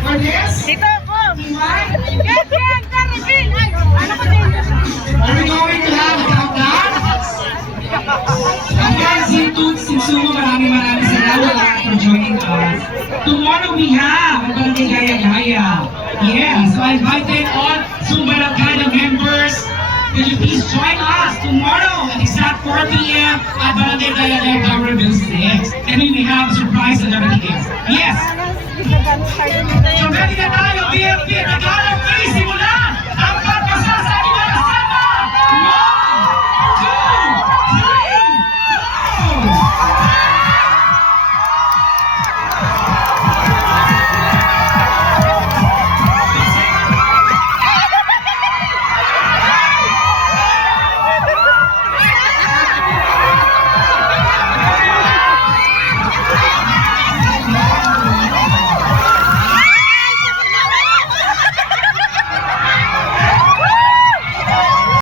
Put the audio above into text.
For this? Dito ako. What? Yan, Carabin. Ay, ano ko din? Are we going to have a countdown? Again, Sinsumo, maraming salamat for joining us. Tomorrow we have a Barangay Gaya Gaya. Yes, so I invited all Sumbarangay members. Can you please join us tomorrow at exact 4 p.m. at Barangay Gaya Gaya Government 6. And we may have a surprise and everything else. Yes! So ready na tayo, BFP, regalo!